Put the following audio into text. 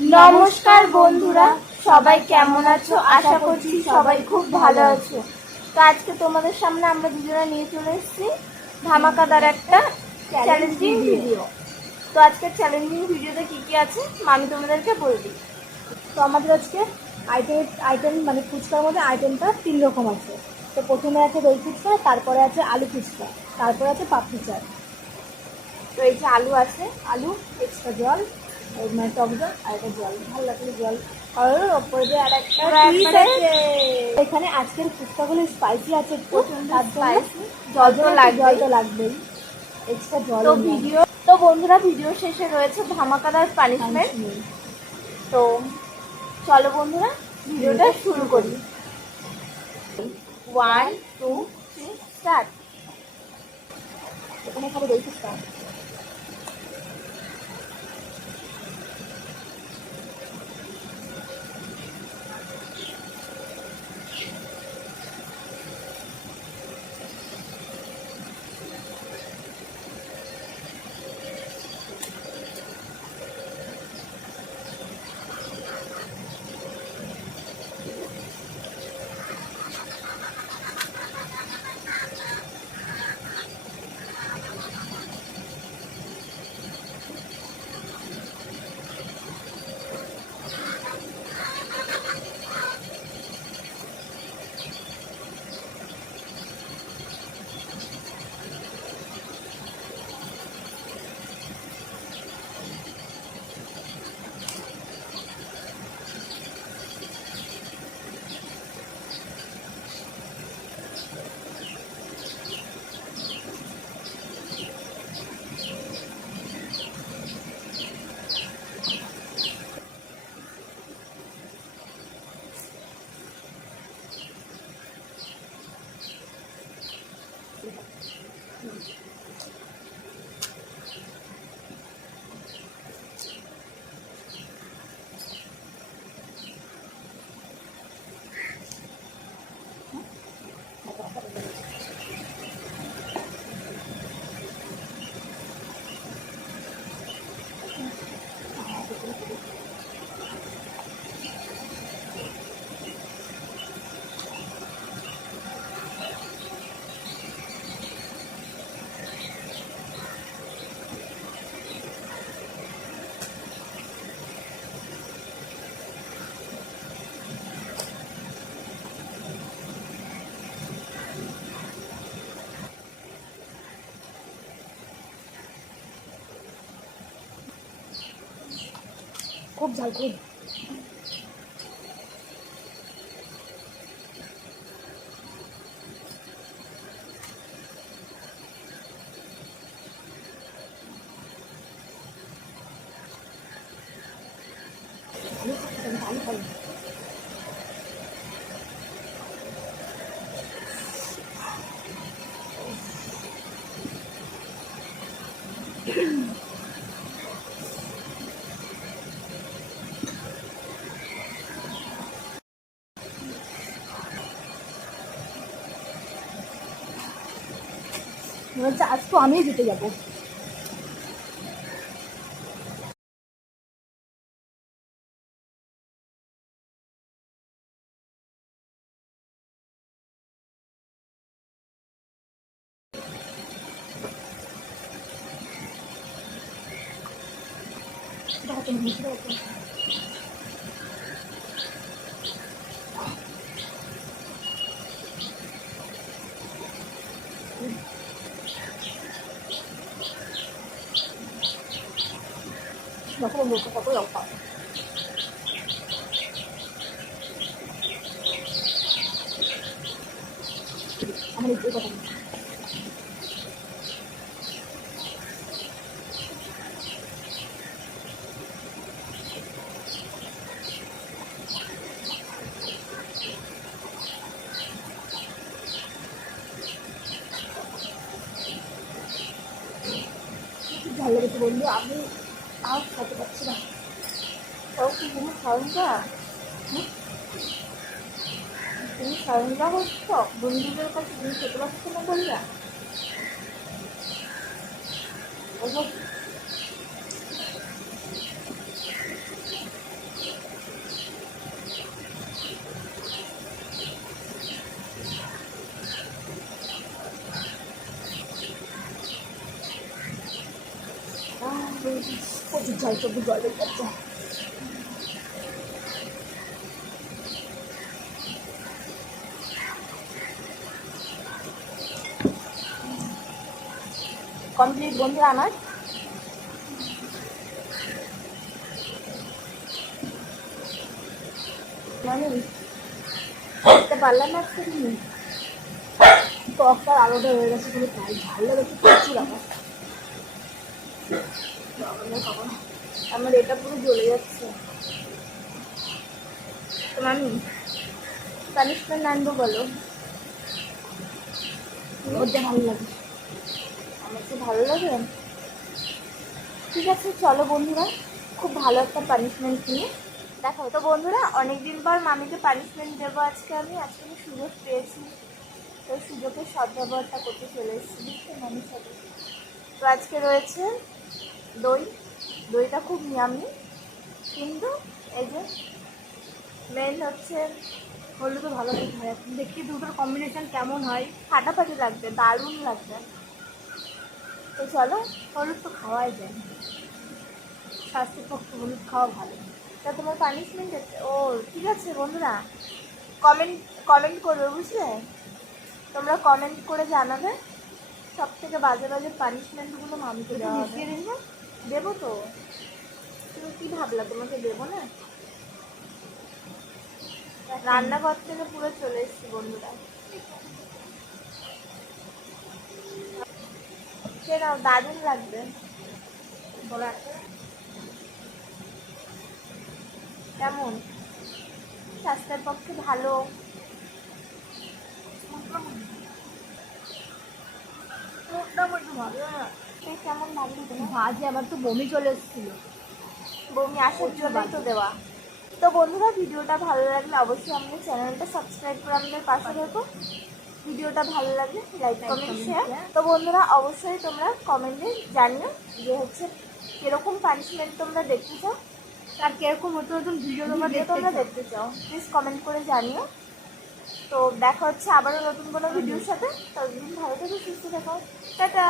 নমস্কার বন্ধুরা, সবাই কেমন আছো? আশা করছি সবাই খুব ভালো আছো। তো আজকে তোমাদের সামনে আমরা দুজনে নিয়ে চলে এসেছি ধামাকাদার একটা চ্যালেঞ্জিং ভিডিও। তো আজকে চ্যালেঞ্জিং ভিডিওতে কি কি আছে আমি তোমাদেরকে বলে দিই। তো আমাদের আজকে আইটেম মানে ফুচকার মধ্যে আইটেমটা 3 রকম আছে। তো প্রথমে আছে দই ফুচকা, তারপরে আছে আলু ফুচকা, তারপরে আছে পাপড়ি চাট। তো এই যে আলু আছে, আলু, এক্সট্রা জল, মানে টক জল আর একটা জল, ভালো লাগলে জল। আর ওপরে দিয়ে আর একটা চিজ আছে। এখানে আজকের ফুচকাগুলো স্পাইসি আছে, তার জন্য জল তো লাগবেই, এক্সট্রা জল। তো বন্ধুরা, ভিডিও শেষে রয়েছে ধামাকাদার পানিশমেন্ট। তো চলো বন্ধুরা, ভিডিওটা শুরু করি। 1 2 3 স্টার্ট। এখানে খাবো দই ফুচকা। খুব ঝাল, খুব। আলু খাই। মনে হচ্ছে আজ তো আমিই জিতে যাবো। Nó không được, không có đậu phộng. Ăn đi chưa còn. ভালো লেগেছে বন্ধু, আমি আর খেতে পারছি না। তাও কি তুমি সারঙ্গা? তুমি সারঙ্গা হচ্ছ বন্ধুদের কাছে, তুমি খেতে পারছো না বললা? ভাই চোখ জল বেরিয়ে যাচ্ছে। কমপ্লিট বন্ধুরা আমার। মানে করতে পারলাম না আজকে তুমি টকটার আলোটা হয়ে গেছে পুরো তাই ঝাল লেগেছে প্রচুর আমার এটা পুরো জ্বলে যাচ্ছে। তো আমি পানিশমেন্ট আনবো বলো? মধ্যে ভালো লাগে। আমার তো ভালো লাগে। ঠিক আছে চলো বন্ধুরা, খুব ভালো একটা পানিশমেন্ট নিয়ে দেখো। তো বন্ধুরা অনেকদিন পর মামিকে পানিশমেন্ট দেবো আজকে আমি সুযোগ পেয়েছি, তো সুযোগের সদ্ব্যবহারটা করতে চলে এসেছি বুঝছো মামির সাথে। তো আজকে রয়েছে দই, দইটা খুব ইয়ামি, কিন্তু এই যে মেন হচ্ছে হলে তো ভালো লাগবে। দেখি দুটোর কম্বিনেশন কেমন হয়। ফাটাফাটি লাগবে, দারুণ লাগবে। তো চলো, হলুদ তো খাওয়াই যায়, স্বাস্থ্যের পক্ষে হলুদ খাওয়া ভালো। তা তোমার পানিশমেন্ট আছে? ও ঠিক আছে বন্ধুরা, কমেন্ট করবে বুঝলে, তোমরা কমেন্ট করে জানাবে সব থেকে বাজে বাজে পানিশমেন্টগুলো মামিকে দেওয়া হবে। মিশিয়ে দিন না, দেবো তো, তুমি কি ভাবলা তোমাকে দেবো না? রান্নাঘর থেকে পুরো চলে এসেছি বন্ধুরা। সে নাও, দারুণ লাগবে। বলো একটা কেমন? স্বাস্থ্যের পক্ষে ভালো। মোটামুটি ভালো। সে কেমন লাগলো তোমার? ভাজি আমার তো বমি চলে এসেছিল। বমি আসার জন্যই তো দেওয়া। তো বন্ধুরা ভিডিওটা ভালো লাগলে অবশ্যই আমাদের চ্যানেলটা সাবস্ক্রাইব করে আমাদের পাশে থেকো। ভিডিওটা ভালো লাগলে লাইক কমেন্ট শেয়ার। তো বন্ধুরা অবশ্যই তোমরা কমেন্টে জানিও যে হচ্ছে কিরকম পানিশমেন্ট তোমরা দেখতে চাও, আর কিরকম নতুন নতুন ভিডিও তোমরা দেখতে চাও প্লিজ কমেন্ট করে জানিও। তো দেখা হচ্ছে আবারও নতুন কোনো ভিডিওর সাথে। ততদিন ভালো থেকো, সুস্থ থেকো, টাটা।